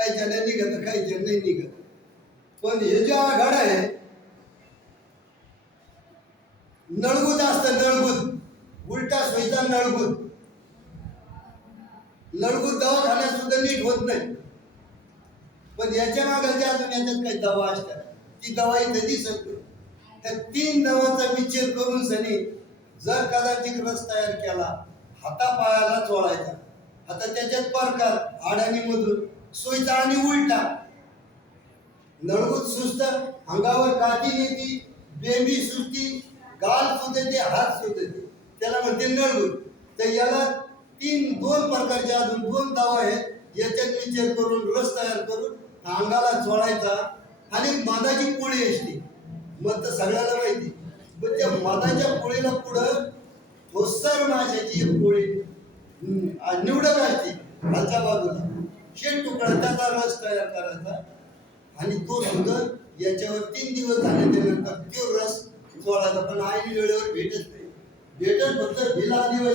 काही जण निघत काही जण नाही निघत. पण हे जे आघाड आहे नळगुत असतं, नळगुत उलटा सोयीचा नळगुत. नळगुत दवाखान्यात सुद्धा नीट होत नाही. पण याच्या मागे जे अजून याच्यात काही दवा असतात ती दवा इथे दिसत नाही. त्या 3 दवाचा विचार करून सनी जर कदाचित रस तयार केला हातापायाला चोळायचा. आता त्याच्यात प्रकार आडाणी मधून सोयीचा आणि उलटा. नळगुत सुस्त, अंगावर काठी येते, बेंबी सुस्ती, गाल सुजते, हात सुजते, त्याला म्हणते नळगुत. तर याला 2 प्रकारचे अजून 2 दवा आहेत. याच्यात विचार करून रस तयार करून अंगाला चोळायचा. आणि मधाची पोळी असते, मध तर सगळ्याला माहिती. पण त्या मधाच्या पोळीला पुढं ठोसर माशाची एक पोळी निवडक असते खालच्या बाजूला, शेत तुकडा त्याचा रस तयार करायचा. आणि तो सुद्धा याच्यावर 3 दिवस झाल्याच्या नंतर तो रस चोळायचा. पण आईने वेळेवर भेटत नाही. भेटत फक्त 2 दिवस